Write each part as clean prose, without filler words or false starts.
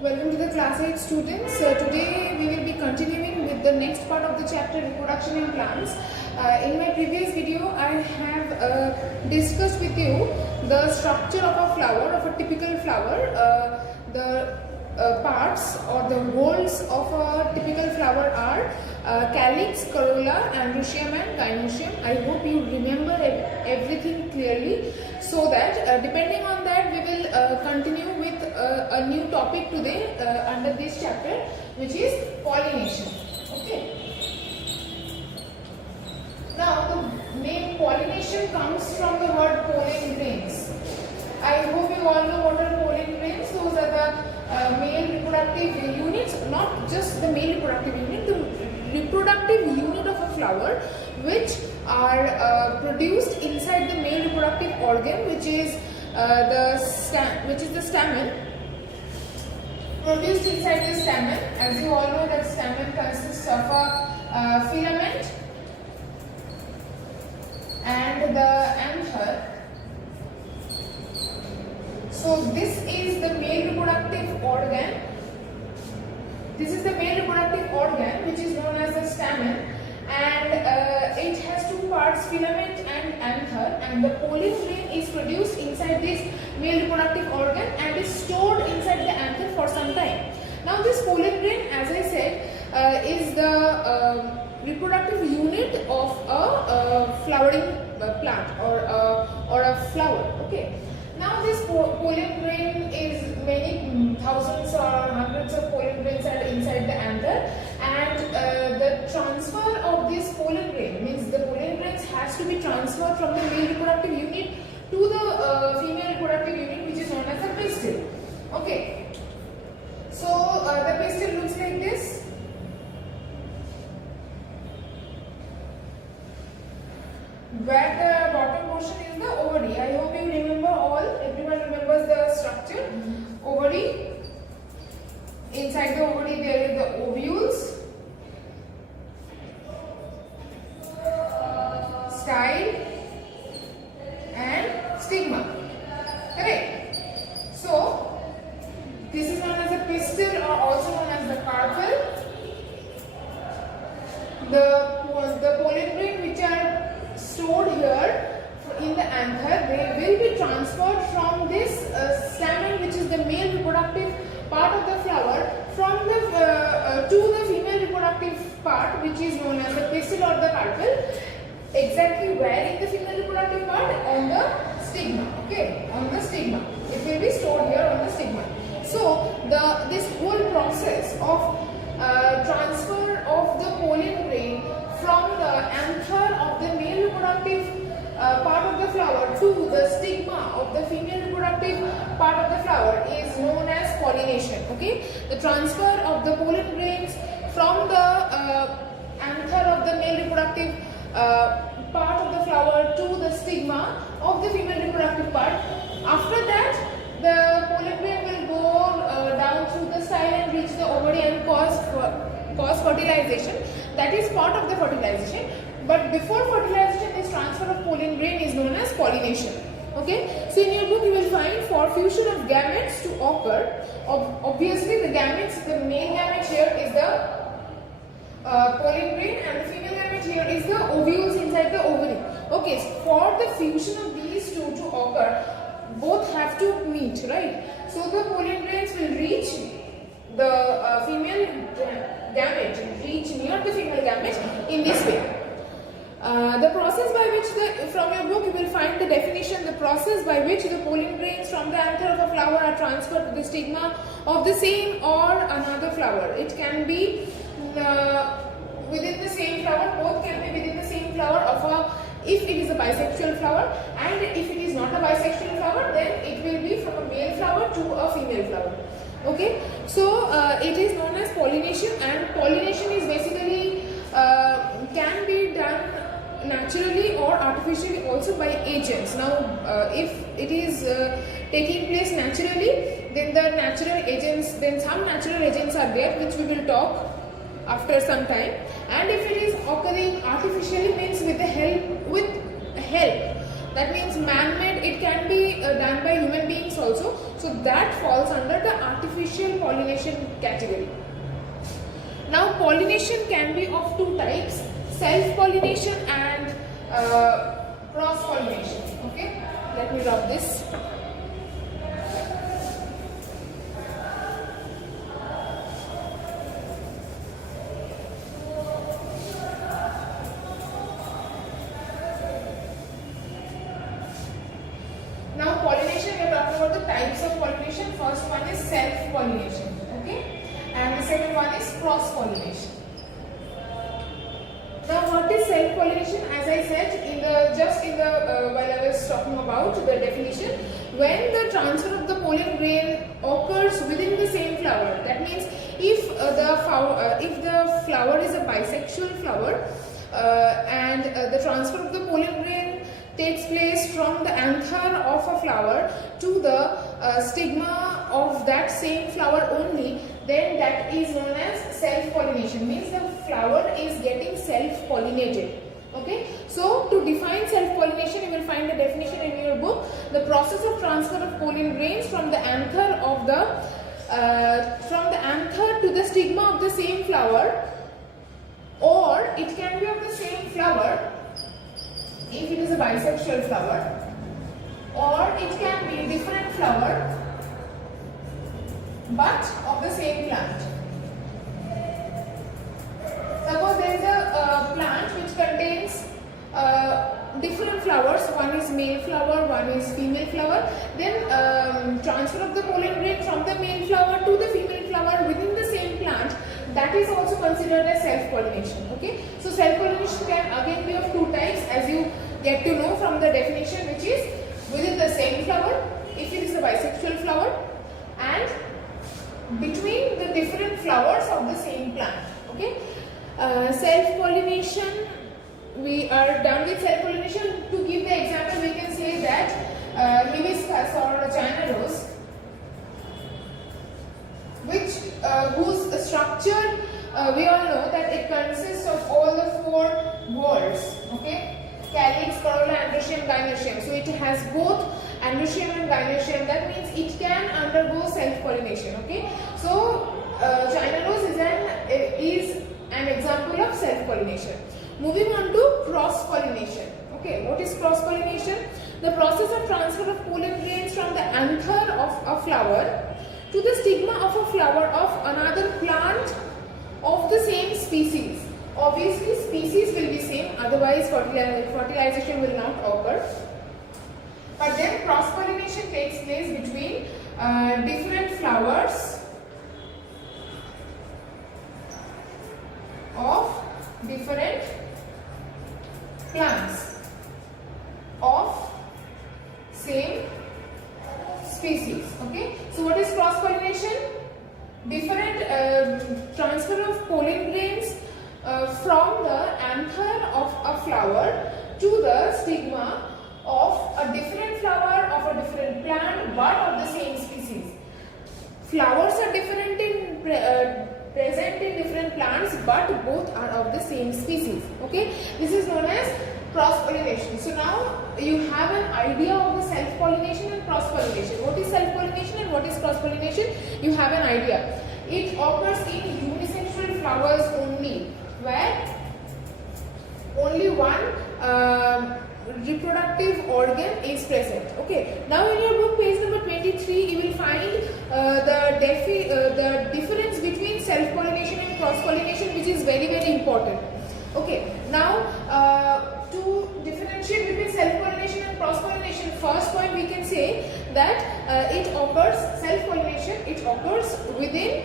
Welcome to the class 8 students. Today we will be continuing with the next part of the chapter reproduction in plants. In my previous video I have discussed with you the structure of a flower, of a typical flower. The parts or the whorls of a typical flower are calyx, corolla, androecium and gynoecium. I hope you remember everything clearly, so that depending on that we will continue with a new topic today under this chapter, which is pollination. Okay. Now the name pollination comes from the word pollen grains. I hope you all know what are pollen grains. Those are the male reproductive units, not just the male reproductive unit, the reproductive unit of a flower, which are produced inside the male reproductive organ, which is the stamen. Produced inside the stamen. As you all know, that stamen consists of a filament and the anther. So this is the male reproductive organ. This is the male reproductive organ, which is known as the stamen, and it has two parts, filament and anther, and the pollen grain is produced inside this male reproductive organ and is stored inside the anther for some time. Now this pollen grain, as I said, is the reproductive unit of a flowering plant or a flower. Okay. Now this pollen grain is many thousands or hundreds of pollen grains are inside the anther, and the transfer of this pollen grain means the pollen grains has to be transferred from the male reproductive unit to the female reproductive unit, which is known as the pistil. Okay. So the pistil looks like this. Where the bottom portion is the ovary. I hope you remember all. Everyone remembers the structure. Ovary. Inside the ovary there is the ovules, style, and stigma. Correct. So this is known as a pistil, or also known as the carpel. The pollen grain which are stored here in the anther, they will be transferred from this stamen, which is the male reproductive part of the flower, from the to the female reproductive part, which is known as the pistil or the carpel. Exactly where in the female reproductive part? On the stigma. Okay, on the stigma. It will be stored here on the stigma. So this whole process of transfer of the pollen grain from the anther of the male reproductive part of the flower to the stigma of the female reproductive part of the flower is known as pollination. Okay, the transfer of the pollen grains from the anther of the male reproductive part of the flower to the stigma of the female reproductive part. After that, the pollen grain will go down through the style and reach the ovary and cause fertilization. That is part of the fertilization. But before fertilization, this transfer of pollen grain is known as pollination. Okay. So in your book you will find, for fusion of gametes to occur, obviously the gametes, the male gamete here is the pollen grain, and the female gamete here is the ovules inside the ovary. Okay. So for the fusion of these two to occur, both have to meet, right? So the pollen grains will reach the female gamete, reach near the female gamete in this way. The process by which from your book you will find the definition, the process by which the pollen grains from the anther of a flower are transferred to the stigma of the same or another flower. It can be within the same flower, both can be within the same flower of a, if it is a bisexual flower, and if it is not a bisexual flower, then it will be from a male flower to a female flower. Okay, so it is known as pollination, and pollination is basically can be done naturally or artificially, also by agents. Now if it is taking place naturally, then the natural agents, then some natural agents are there which we will talk after some time, and if it is occurring artificially, means with the help, that means man-made, it can be done by human beings also, so that falls under the artificial pollination pollination category. Now pollination can be of two types, self-pollination and cross-pollination. Okay, let me rub this. Now pollination, we are talking about the types of pollination. First one is self-pollination, okay, and the second one is cross-pollination. Now what is self-pollination? As I said while I was talking about the definition, when the transfer of the pollen grain occurs within the same flower, that means if the flower is a bisexual flower and the transfer of the pollen grain takes place from the anther of a flower to the stigma of that same flower only, then that is known as self-pollination. Means the flower is getting self-pollinated. Okay, so to define self-pollination, you will find the definition in your book: the process of transfer of pollen grains from the anther to the stigma of the same flower, or it can be of the same flower if it is a bisexual flower, or it can be a different flower but of the same plant. Suppose there is a plant which contains different flowers, one is male flower, one is female flower, then transfer of the pollen grain from the male flower to the female flower within the same plant, that is also considered as self-pollination. Okay, so self-pollination can again be of two types, as you get to know from the definition, which is within the same flower if it is a bisexual flower, and between the different flowers of the same plant. Okay, self-pollination, we are done with self-pollination. To give the example, we can say that hibiscus or China rose, whose structure we all know that it consists of all the four whorls. Okay, calyx, corolla, androecium, gynoecium. So it has both androecium and gynoecium. That means it can undergo self-pollination. Okay, so China rose is an example of self-pollination. Moving on to cross-pollination. Okay, what is cross-pollination? The process of transfer of pollen grains from the anther of a flower to the stigma of a flower of another plant of the same species. Obviously, species will be same, otherwise fertilization will not occur. But then cross-pollination takes place between different flowers of different plants of same species. Okay, so what is cross-pollination? Different transfer of pollen grains from the anther of a flower to the stigma of a different flower of a different plant but of the same species. Flowers are different in present in different plants, but both are of the same species. Okay, this is known as cross-pollination. So now you have an idea of the self-pollination and cross-pollination. What is self-pollination and what is cross-pollination? You have an idea. It occurs in unisexual flowers only, where only one reproductive organ is present. Okay, now in your book page number 23 you will find the difference between self-pollination and cross-pollination, which is very important. Okay, now to differentiate between self-pollination and cross-pollination, first point we can say that self-pollination occurs within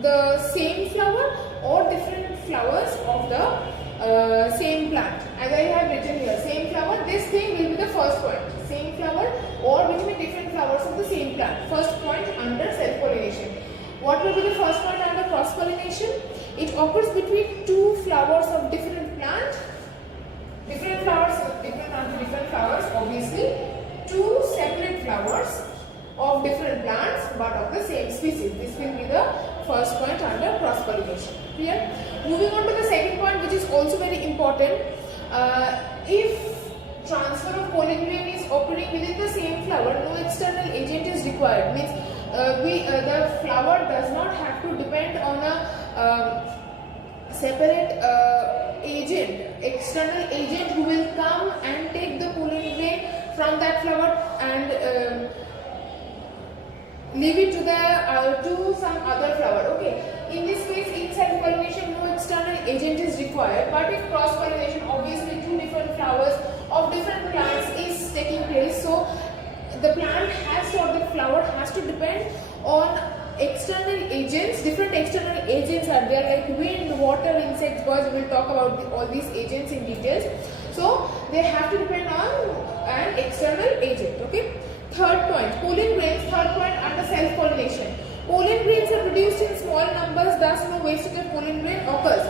the same flower or different flowers of the same plant. As I have written here, same flower, this thing will be the first point. Same flower or between different flowers of the same plant. First point under self-pollination. What will be the first point under cross-pollination? It occurs between two flowers of different plant. Different flowers of different plant, different flowers, obviously. Two separate flowers of different plants but of the same species. This will be the first point under cross-pollination. Clear? Moving on to the second point, which is also very important. If transfer of pollen grain is occurring within the same flower, no external agent is required. Means the flower does not have to depend on a separate agent, external agent who will come and take the pollen grain from that flower and leave it to some other flower. Okay. In this case, in self-pollination, no external agent is required. But if cross-pollination, obviously two different flowers of different plants is taking place. So the plant has to, or the flower has to depend on external agents. Different external agents are there, like wind, water, insects, birds. We will talk about all these agents in details. So they have to depend on an external agent. Okay. Third point, pollen grains. Third point under self-pollination. Pollen grains are produced in small numbers, thus no wastage of pollen grain occurs.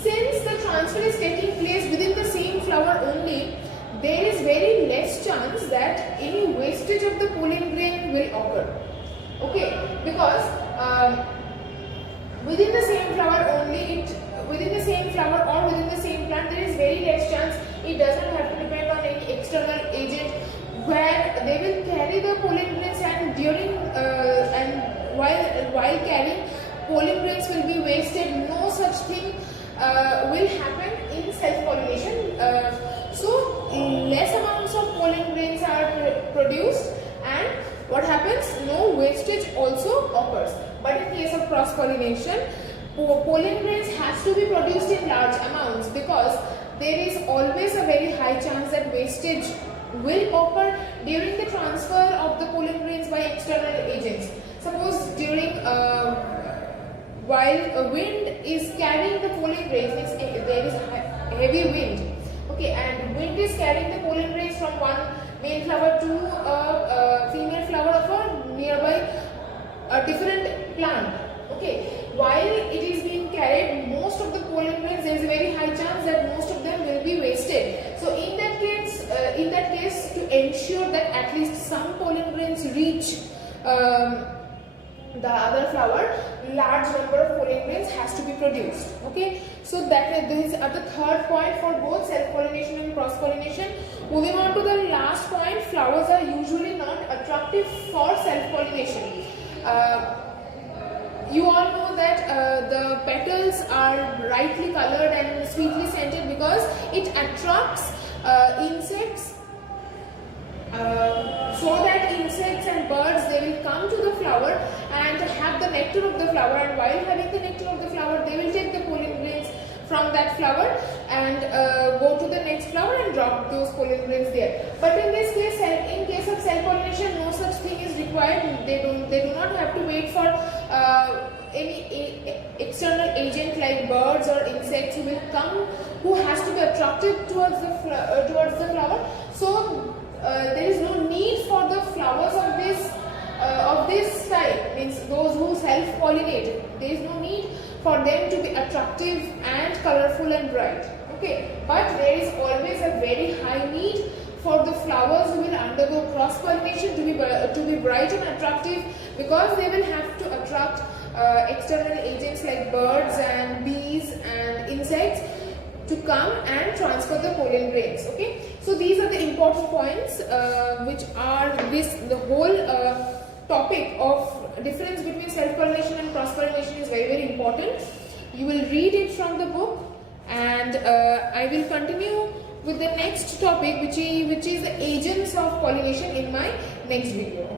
Since the transfer is taking place within the same flower only, there is very less chance that any wastage of the pollen grain will occur. Okay, because within the same flower only, within the same flower or within the same plant, there is very less chance. It does not have to depend on any external agent where they will carry the pollen grains, and during while carrying, pollen grains will be wasted. No such thing will happen in self-pollination. So less amounts of pollen grains are produced, and what happens? No wastage also occurs. But in case of cross-pollination, pollen grains has to be produced in large amounts, because there is always a very high chance that wastage will occur during the transfer of the pollen grains by external agents. Suppose during while wind is carrying the pollen grains, there is heavy wind, okay, and wind is carrying the pollen grains from one male flower to a female flower of a nearby different plant. Okay, while it is being carried, most of the pollen grains, there is a very high chance that most of them will be wasted. So in that case, to ensure that at least some pollen grains reach the other flower, large number of pollen grains has to be produced. Okay, so this is the third point for both self-pollination and cross-pollination. Moving on to the last point, flowers are usually not attractive for self-pollination. You all know that the petals are brightly colored and sweetly scented because it attracts insects, so that insects and birds, they will come to the flower and have the nectar of the flower, and while having the nectar of the flower, they will take the pollen grains from that flower and go to the next flower and drop those pollen grains there. But in this case, in case of self-pollination, no such thing is required. They do not have to wait for any external agent like birds or insects who will come, who has to be attracted towards the flower. So there is no need for the flowers of this type, means those who self-pollinate. There is no need for them to be attractive and colorful and bright. Okay, but there is always a very high need for the flowers who will undergo cross-pollination to be bright and attractive, because they will have to attract external agents like birds and bees and insects to come and transfer the pollen grains. Okay, so these are the important points which are the whole topic of difference between self-pollination and cross-pollination is very, very important. You will read it from the book, and I will continue with the next topic, which is the agents of pollination, in my next video.